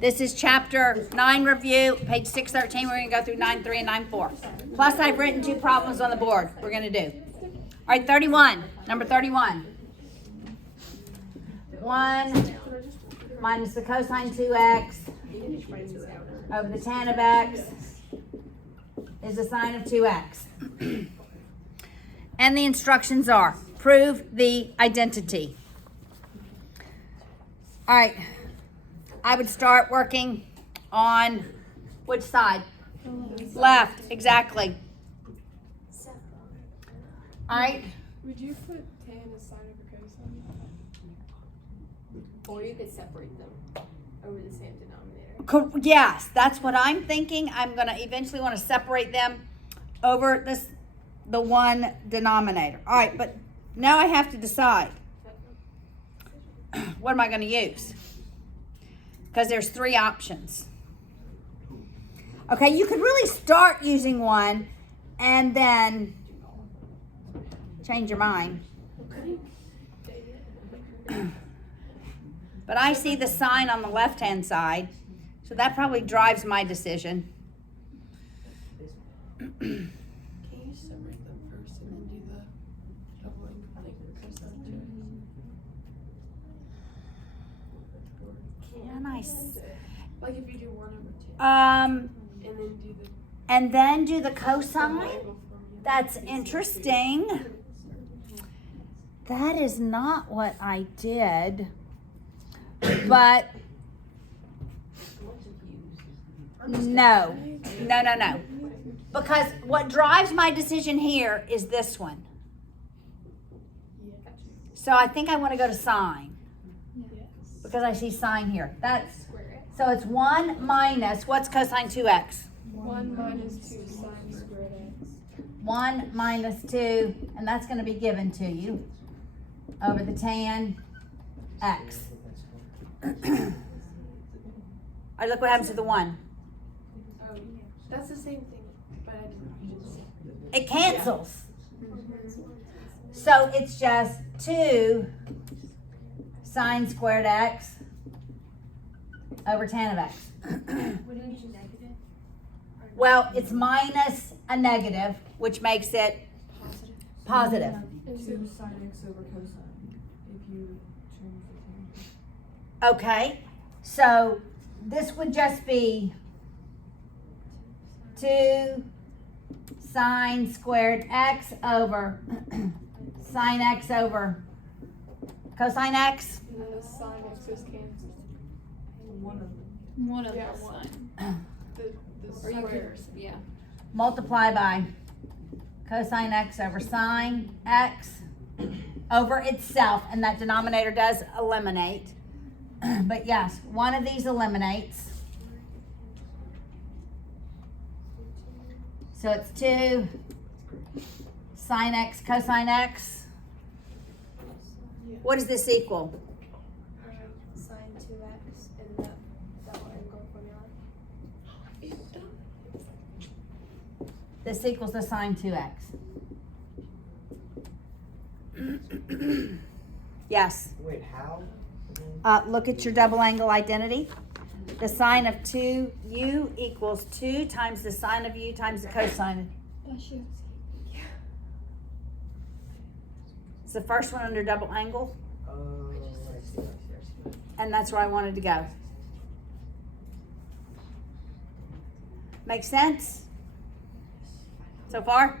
This is chapter 9 review, page 613. We're going to go through 9.3 and 9.4. Plus, I've written 2 problems on the board we're going to do. All right, 31. Number 31. 1 minus the cosine 2x over the tan of x is the sine of 2x. And the instructions are, prove the identity. All right, I would start working on which side? Left, exactly. All right. Would you put tan as sine over cosine? Or you could separate them over the same denominator. Yes, that's what I'm thinking. I'm going to eventually want to separate them over the one denominator. All right, but now I have to decide. What am I going to use? Because there's 3 options. Okay, you could really start using one and then change your mind. But I see the sign on the left-hand side, so that probably drives my decision. Can you separate them first and then do the doubling like cosine Can I? Like if you do 1 over 2. And then do the cosine? That's interesting. That is not what I did. But no. Because what drives my decision here is this one. So I think I want to go to sine. Because I see sine here. So it's 1 minus, what's cosine 2x? 1 minus 2 sine squared x. 1 minus 2, and that's going to be given to you over the tan x. All right, look what happens to the 1. Oh, that's the same thing, but I didn't see. It cancels. So it's just 2 sine squared x over tan of x. Wouldn't you negative? Well, it's minus a negative, which makes it positive. 2 sine x over cosine if you change the tan. Okay, so this would just be 2 sine squared x over sine x over cosine x. And then the sine x is canceled. One of Yeah, the one. sine. The Or you squares, yeah. Multiply by cosine x over sine x over itself, and that denominator does eliminate. But yes, one of these eliminates. So it's 2 sine x cosine x. What does this equal? Sine 2x in the double angle formula. This equals the sine 2x. Yes. Wait, how? Look at your double angle identity. The sine of 2u equals 2 times the sine of u times the cosine. It's the first one under double angle, I see. and that's where I wanted to go. Make sense? So far?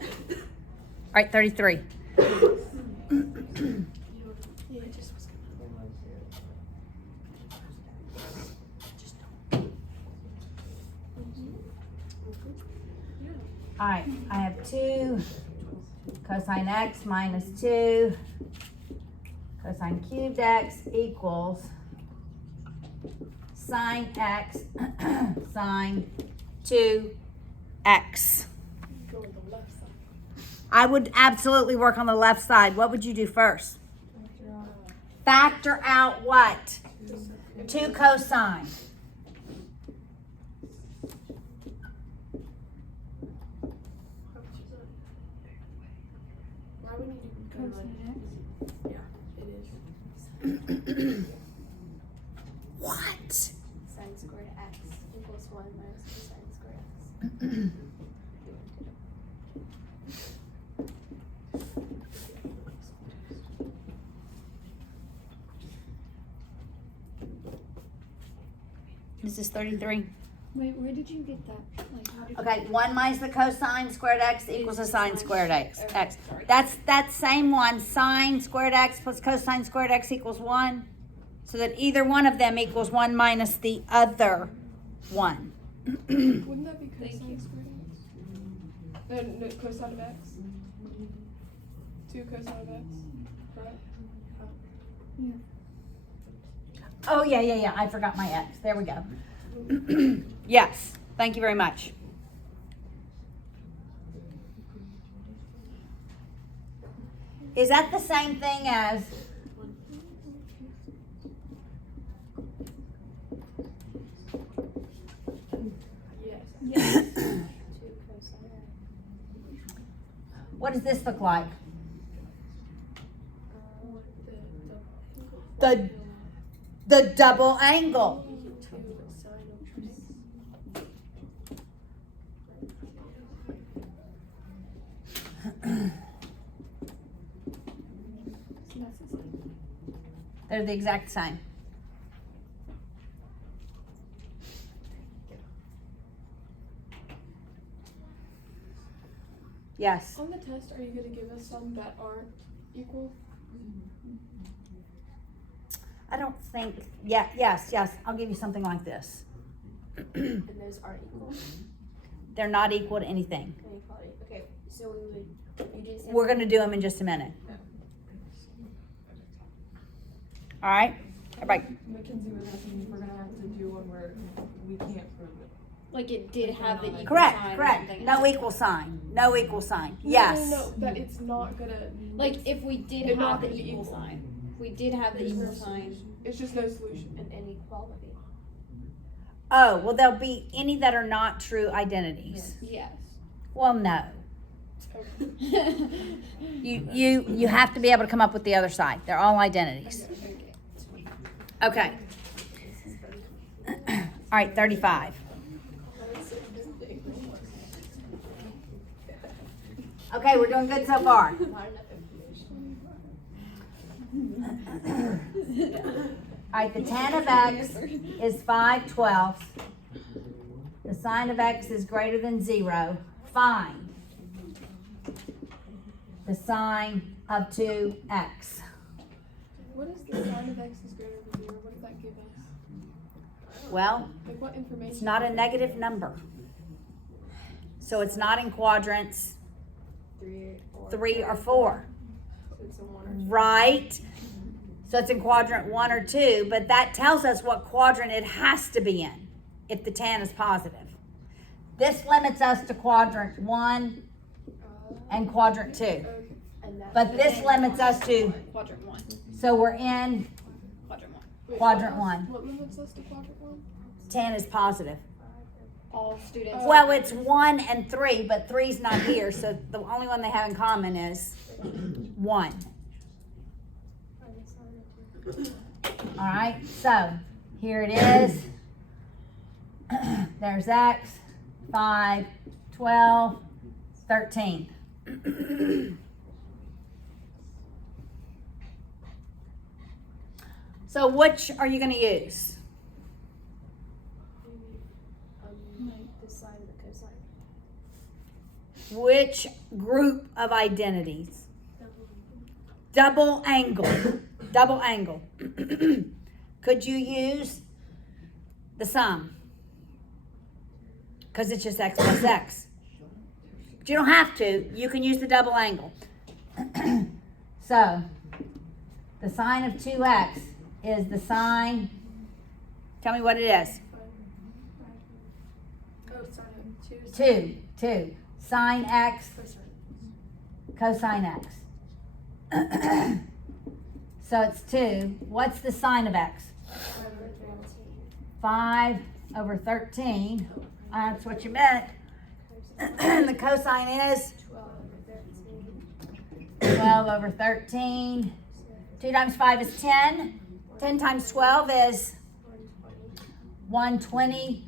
All right, 33. All right, I have 2 cosine x minus 2 cosine cubed x equals sine x sine 2x. Go with the left side. I would absolutely work on the left side. What would you do first? Factor out what? 2 cosine. Why would you do Cosine x? Yeah, it is. What? sine squared x equals 1 minus cosine squared x. This is 33. Wait, where did you get that? Like, how did Okay, 1 minus the cosine squared x equals a sine squared x. That's that same one, sine squared x plus cosine squared x equals 1. So that either one of them equals 1 minus the other one. Wouldn't that be cosine squared x? No, cosine of x? 2 cosine of x, correct? Oh, yeah. I forgot my x. There we go. Yes. Thank you very much. Is that the same thing as Yes. 2 cosine x. what does this look like? The The double angle. 2 sine of x. So that's the same. They're the exact same. Yes. On the test, are you going to give us some that aren't equal? I don't think. Yeah. Yes. I'll give you something like this. And those aren't equal. They're not equal to anything. Inequality. Okay, so we would. You did say. We're going to do them in just a minute. All right. Everybody. Mackenzie was asking if we're gonna have to do one where we can't prove it. Like it did have the equal sign or Correct. something. No equal sign. No equal sign. Yes. No, that it's not going to. Like if we did It's not have the gonna be equal equal. sign. If we did have the equal sign. It's just no solution. An inequality. Oh, well, there'll be any that are not true identities. Yes. Well, no. You have to be able to come up with the other side. They're all identities. Okay. All right, 35. Okay, we're doing good so far. Not enough information. All right, the tan of x is 5/12. The sine of x is greater than 0. Find the sine of 2x. What is the sine of x is greater than 0? What does that give us? Well, Like what information? it's not a negative number. So it's not in quadrants 3 or 4. So it's a 1 or 2. Right? So it's in quadrant 1 or 2, but that tells us what quadrant it has to be in if the tan is positive. This limits us to quadrant 1 and quadrant 2. Okay. And that's But this limits us to, Quadrant 1. so we're in Quadrant 1. Wait, Quadrant what 1. What limits us to quadrant 1? tan is positive. All students. Well, it's 1 and 3, but 3's not here, so the only one they have in common is 1. All right, so here it is. There's x, 5, 12, 13. So which are you going to use? the sine and the cosine. Which group of identities? Double angle. Double angle. Could you use the sum? Because it's just x plus x. But you don't have to. You can use the double angle. So, the sine of 2x is the sine. Tell me what it is. Oh, sine of 2. 2. Sine x, cosine x. So it's 2. What's the sine of x? 5 over 13. That's what you meant. The cosine is 12 over 13. 2 times 5 is 10. 10 times 12 is 120,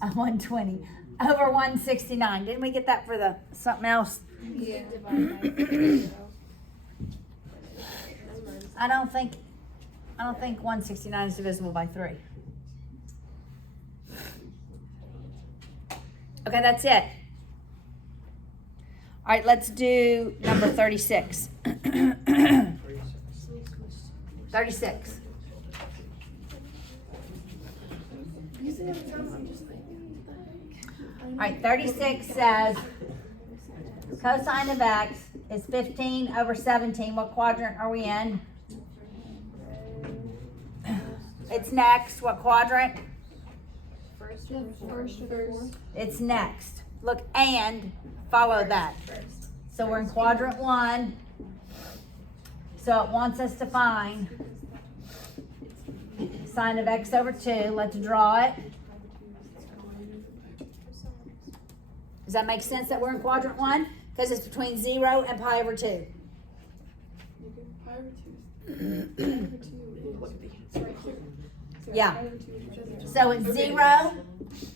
120 over 169. Didn't we get that for the something else? Yeah. Divide by 0. I don't think 169 is divisible by 3. Okay, that's it. All right, let's do number 36. 36. Usually every time I'm just like, All right, 36 says cosine of x is 15 over 17. What quadrant are we in? It's next. What quadrant? First The first or the fourth. It's next. Look, and follow that. First. So we're in quadrant 1. So it wants us to find sine of x over 2. Let's draw it. Does that make sense that we're in quadrant 1? Because it's between 0 and pi over 2. pi over 2. Pi over 2 is right here. So Yeah. pi over 2 is right there. So it's 0,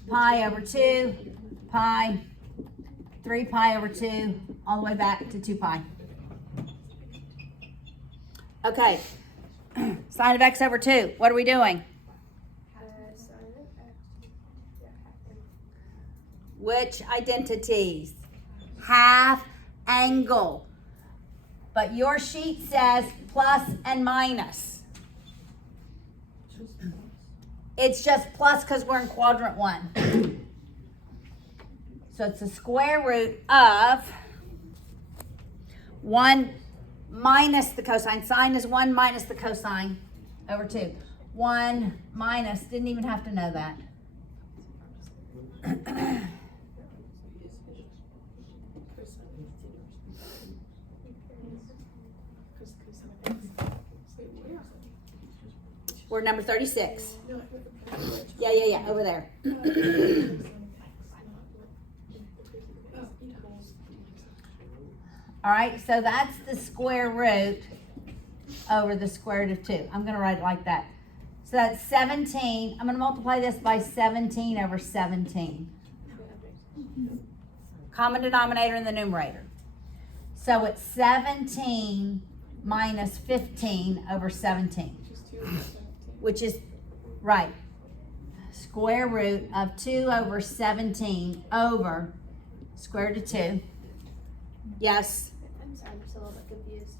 pi over 2, pi, 3 pi over 2, all the way back to 2 pi. Okay, sine of x over 2. What are we doing? Sine of x. Yeah, Which identities? Half angle. But your sheet says plus and minus. It's just plus because we're in quadrant 1. So it's the square root of 1 minus the cosine. Sine is 1 minus the cosine over 2. 1 minus, didn't even have to know that. We're number 36. Yeah, over there. All right, so that's the square root over the square root of 2. I'm going to write it like that. So that's 17. I'm going to multiply this by 17 over 17. Common denominator in the numerator. So it's 17 minus 15 over 17. Which is, right, square root of 2 over 17 over square root of 2. Yes? I'm sorry, I'm just a little bit confused.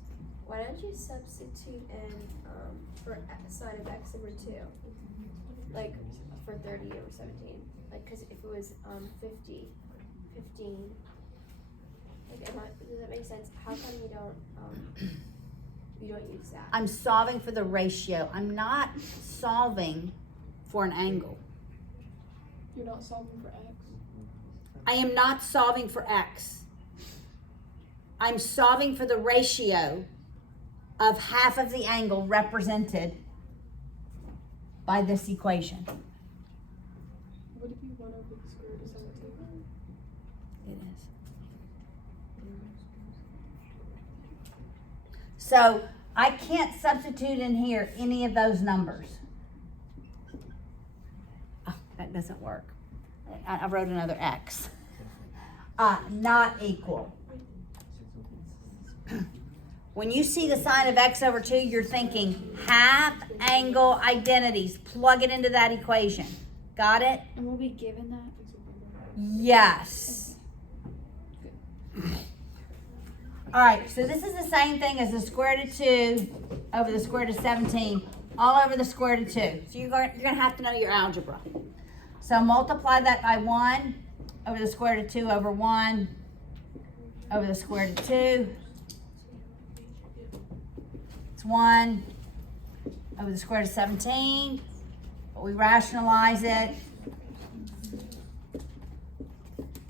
Why don't you substitute in for sine of x over 2? Like for 30 over 17. Like, because if it was 15. Like, does that make sense? How come you don't use that? I'm solving for the ratio. I'm not solving for an angle. You're not solving for x? I am not solving for x. I'm solving for the ratio of half of the angle represented by this equation. Would it be 1 over the square root of 17? It is. So I can't substitute in here any of those numbers. Oh, that doesn't work. I wrote another X. Not equal. When you see the sign of x over 2, you're thinking half angle identities. Plug it into that equation. Got it? And we'll be given that. Yes. All right, so this is the same thing as the square root of 2 over the square root of 17, all over the square root of 2. So you're going to have to know your algebra. So multiply that by 1 over the square root of 2 over 1 over the square root of 2. It's 1 over the square root of 17. But we rationalize it.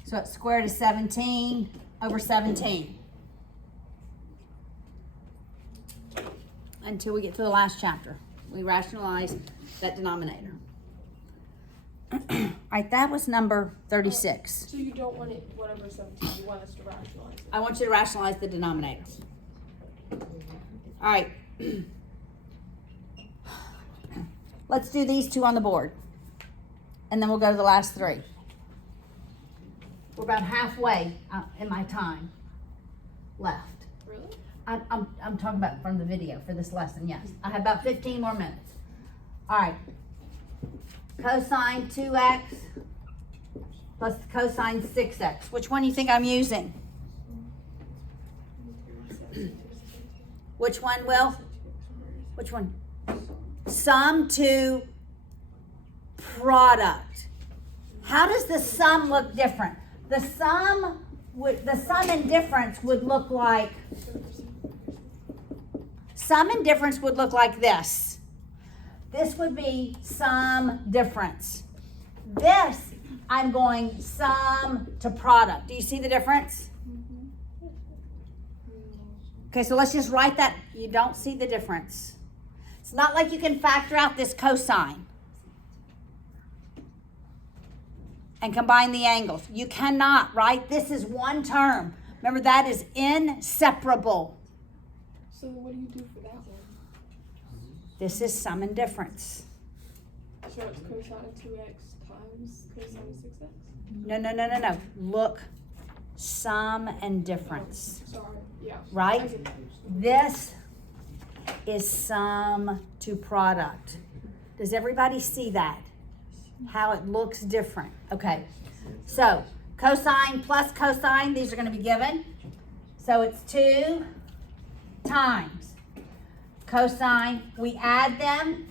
So it's square root of 17 over 17. Until we get to the last chapter. We rationalize that denominator. All right, that was number 36. So you don't want it 1 over 17, you want us to rationalize it. I want you to rationalize the denominator. All right. Let's do these two on the board. and then we'll go to the last three. We're about halfway in my time left. Really? I'm talking about from the video for this lesson, yes. I have about 15 more minutes. All right. Cosine 2x plus cosine 6x. Which one do you think I'm using? Which one, Will? Which one? Sum to product. How does the sum look different? The sum and difference would look like, sum and difference would look like this. This would be sum difference. This, I'm going sum to product. Do you see the difference? Okay, so let's just write that. You don't see the difference. It's not like you can factor out this cosine and combine the angles. You cannot, right? This is one term. Remember, that is inseparable. So what do you do for that one? This is sum and difference. So it's cosine of 2x times cosine of 6x? No. Look, sum and difference. Sorry, yeah. Right? I get that. This is sum to product. Does everybody see that? How it looks different. Okay. So cosine plus cosine, these are going to be given. So it's 2 times cosine. We add them,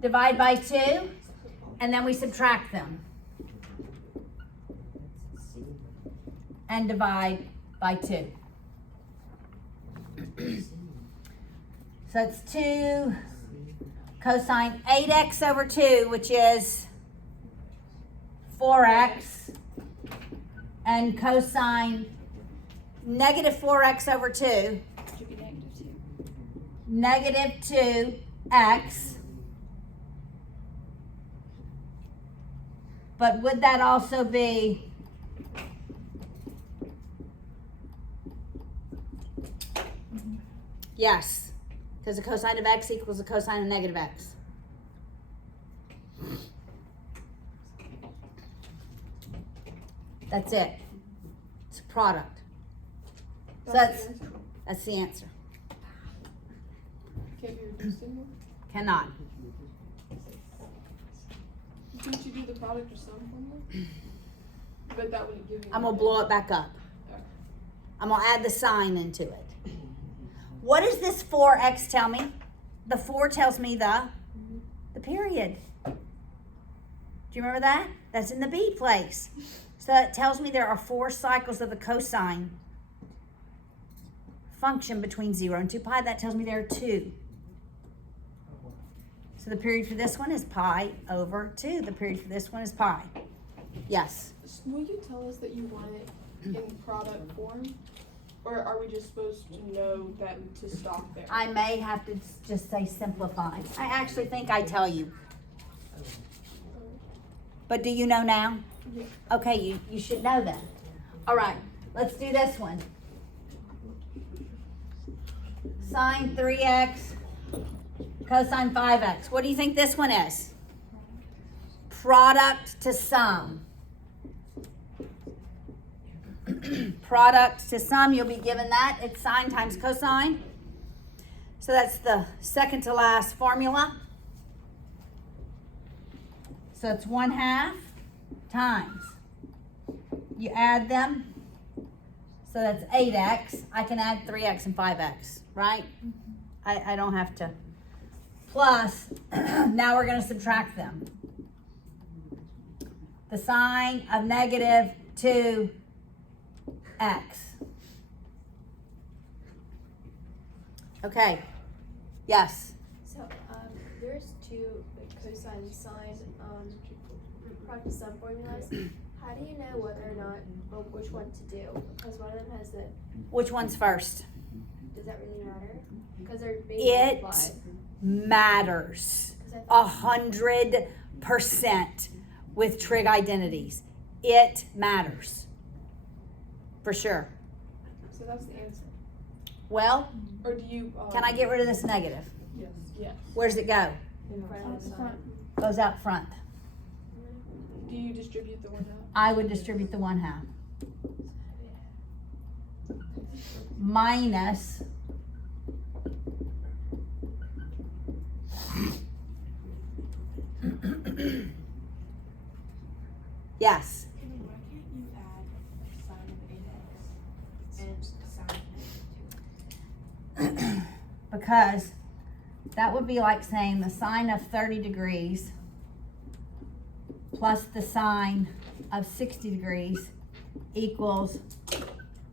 divide by 2, and then we subtract them. And divide by 2. So it's 2 cosine 8x over 2, which is 4x, and cosine negative 4x over 2, Should be -2. negative 2x. But would that also be yes, because the cosine of x equals the cosine of negative x. That's it. It's a product. So That's the answer. that's the answer. Can't be reduced anymore? Cannot. Couldn't you do the product or sum formula? But that wouldn't give you. I'm gonna blow it back up. I'm gonna add the sign into it. What does this 4x tell me? The 4 tells me the period. Do you remember that? That's in the B place. So it tells me there are 4 cycles of the cosine function between 0 and 2 pi. That tells me there are 2. So the period for this one is pi over 2. The period for this one is pi. Yes. Will you tell us that you want it in product form? Or are we just supposed to know that to stop there? I may have to just say simplify. I actually think I tell you. But do you know now? Yeah. Okay, you should know then. All right, let's do this one. Sine 3x, cosine 5x. What do you think this one is? Product to sum. Product to sum, you'll be given that. It's sine times cosine. So that's the second to last formula. So it's 1/2 times. You add them. So that's 8x. I can add 3x and 5x, right? I don't have to. Plus, now we're going to subtract them. The sine of negative 2x. Okay. Yes. So, there's 2 like, cosine and sine product sum formulas. How do you know whether or not, or which one to do? Because one of them has the, Which one's first? does that really matter? Because they're being It multiplied. matters 'Cause I thought- 100% with trig identities. It matters. For sure. So that's the answer. Well, Or do you? can I get rid of this negative? Yes. Yes. Where does it go? in front Out of the the sign. front. Goes out front. Do you distribute the 1/2? I would distribute the 1/2. Minus yes. Why can't you add sine of 8x and sine of Because that would be like saying the sine of 30 degrees plus the sine of 60 degrees equals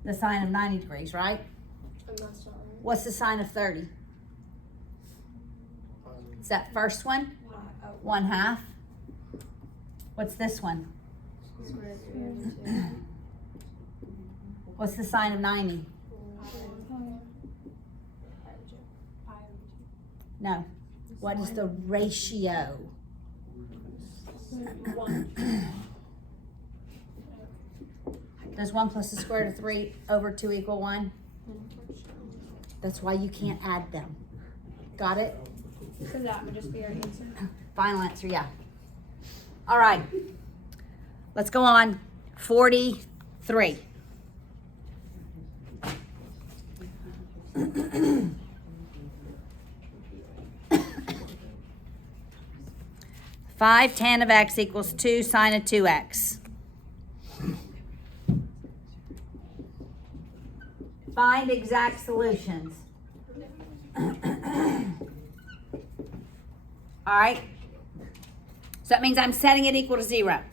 the sine of 90 degrees, right? And that's not right. What's the sine of 30? It's that first one, 1/2. What's this one? Square root of 3 over 2. What's the sine of 90? No. What is the ratio? 1. Does 1 plus the square root of 3 over 2 equal 1? That's why you can't add them. Got it? So that would just be our answer. Final answer, yeah. All right. Let's go on. 43. Five tan of x equals 2 sine of 2x. Find exact solutions. All right. So that means I'm setting it equal to 0.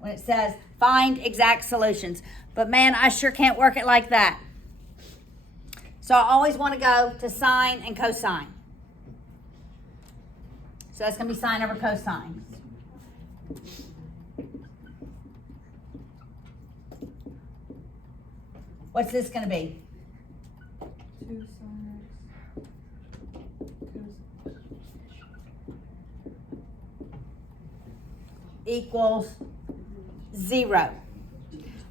When it says find exact solutions. But man, I sure can't work it like that. So I always want to go to sine and cosine. So that's going to be sine over cosine. What's this going to be? 2 sine x Equals 0.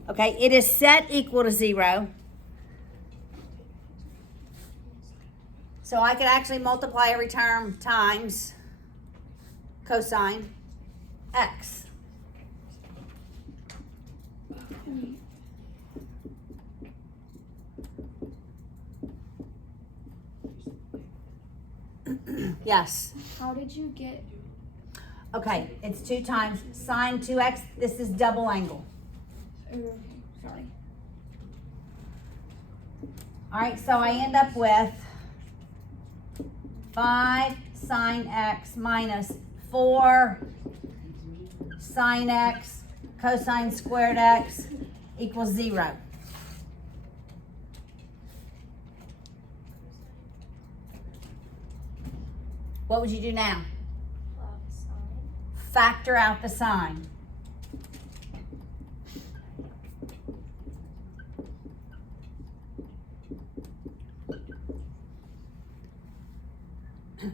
Okay, it is set equal to 0. So I could actually multiply every term times cosine x. Yes. How did you get? Okay, it's 2 times sine 2x. This is double angle. Okay, sorry. All right, so I end up with 5 sine x minus 4 sine x cosine squared x equals 0. What would you do now? Plus sine. Factor out the sine.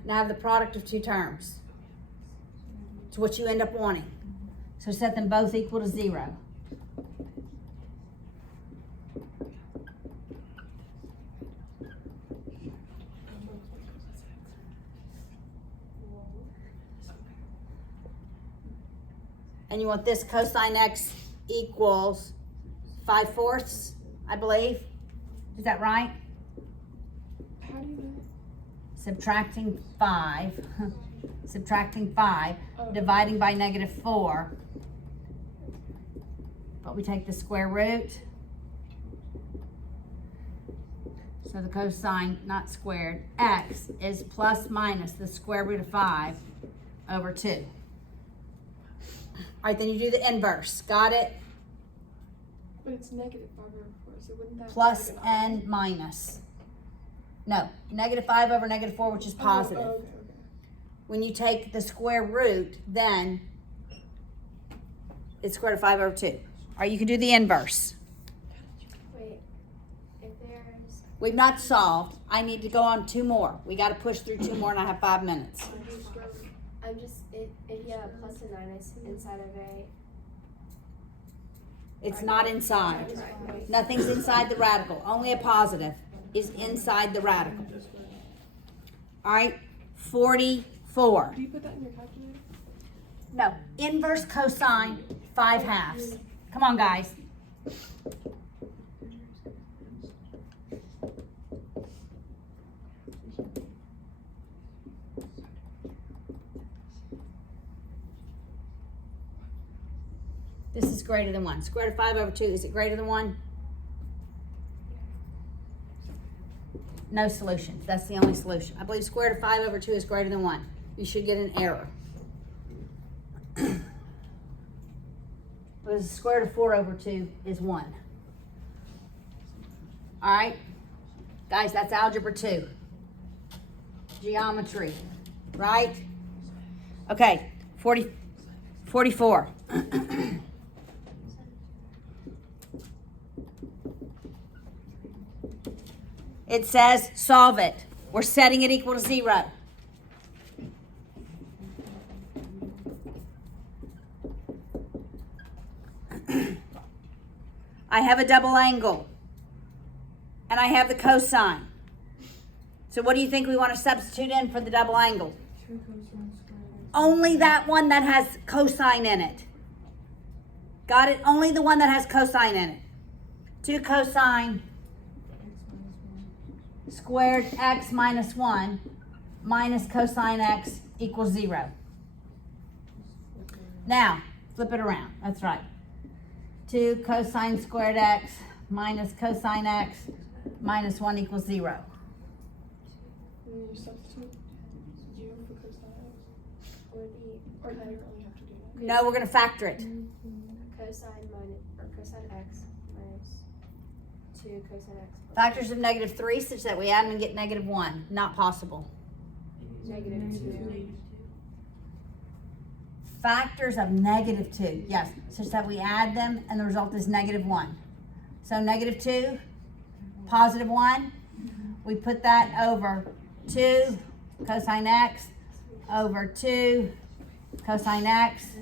Now I have the product of 2 terms. It's what you end up wanting. So set them both equal to 0. And you want this cosine x equals 5/4, I believe. Is that right? How do you do it? Subtracting 5, subtracting 5, dividing by -4. But we take the square root. So the cosine, not squared, x is plus minus the square root of 5 over 2. All right, then you do the inverse. Got it? But it's -5/4, so wouldn't that Plus be like and minus. No, -5 over -4, which is positive. Oh, okay. When you take the square root, then it's square root of 5 over 2. Or you can do the inverse. Wait, if there's, We've not solved. I need to go on 2 more. We got to push through 2 more and I have 5 minutes. I'm just, if you have a plus and minus inside of a It's not inside. Right. Nothing's inside the radical. Only a positive is inside the radical. All right, 44. Do you put that in your calculator? No, inverse cosine 5/2. Come on, guys. This is greater than 1. Square root of 5/2, is it greater than 1? No solutions. That's the only solution. I believe square root of 5/2 is greater than 1. You should get an error. Because the square root of 4/2 is 1. All right? Guys, that's algebra 2. Geometry. Right? Okay. 44. It says solve it. We're setting it equal to 0. I have a double angle. And I have the cosine. So what do you think we want to substitute in for the double angle? 2 cosine squared x. Only that one that has cosine in it. Got it? Only the one that has cosine in it. 2 cosine squared x minus 1 minus cosine x equals 0. Now, flip it around. That's right. 2 cosine squared x minus cosine x minus 1 equals 0. And then you substitute u for cosine x? Or do you only have to do that? No, we're going to factor it. Cosine x minus 2 cosine x plus Factors of -3 such that we add them and get -1. Not possible. -2. Factors of -2, yes, such that we add them and the result is -1. So -2, +1, we put that over 2 cosine x over 2 cosine x.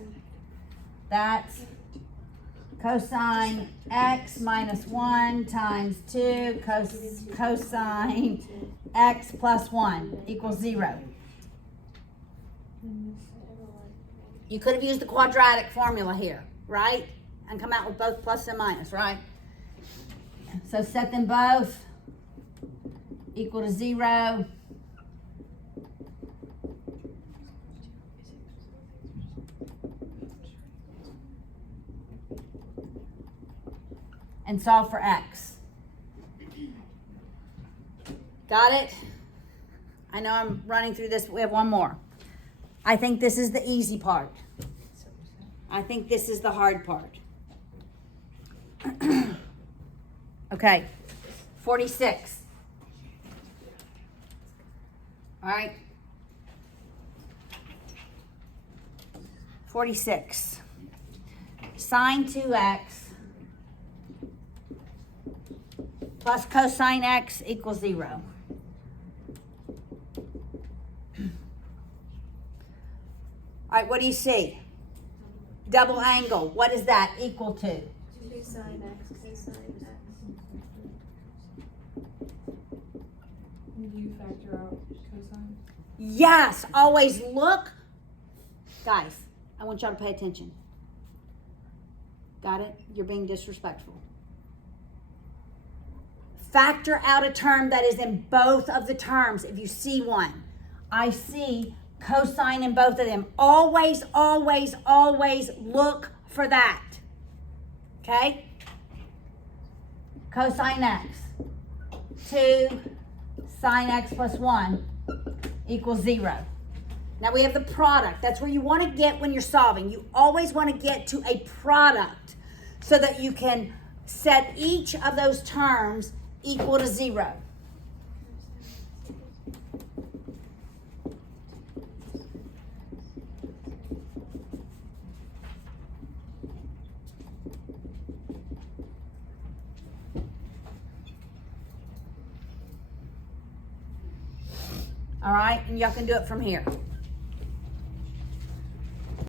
That's cosine x minus 1 times 2 cosine x plus 1 equals 0. You could have used the quadratic formula here, right? And come out with both plus and minus, right? So set them both equal to 0. And solve for x. Got it? I know I'm running through this, but we have one more. I think this is the easy part. I think this is the hard part. Okay, 46. All right. 46. Sine 2x plus cosine x equals 0. All right, what do you see? Double angle. What is that equal to? 2 sine x cosine x. And you factor out cosine? Yes, always look. Guys, I want y'all to pay attention. Got it? You're being disrespectful. Factor out a term that is in both of the terms if you see one. I see cosine in both of them. Always, always, always look for that. Okay? Cosine x. 2 sine x plus 1 equals 0. Now we have the product. That's where you want to get when you're solving. You always want to get to a product so that you can set each of those terms equal to 0. All right, and y'all can do it from here.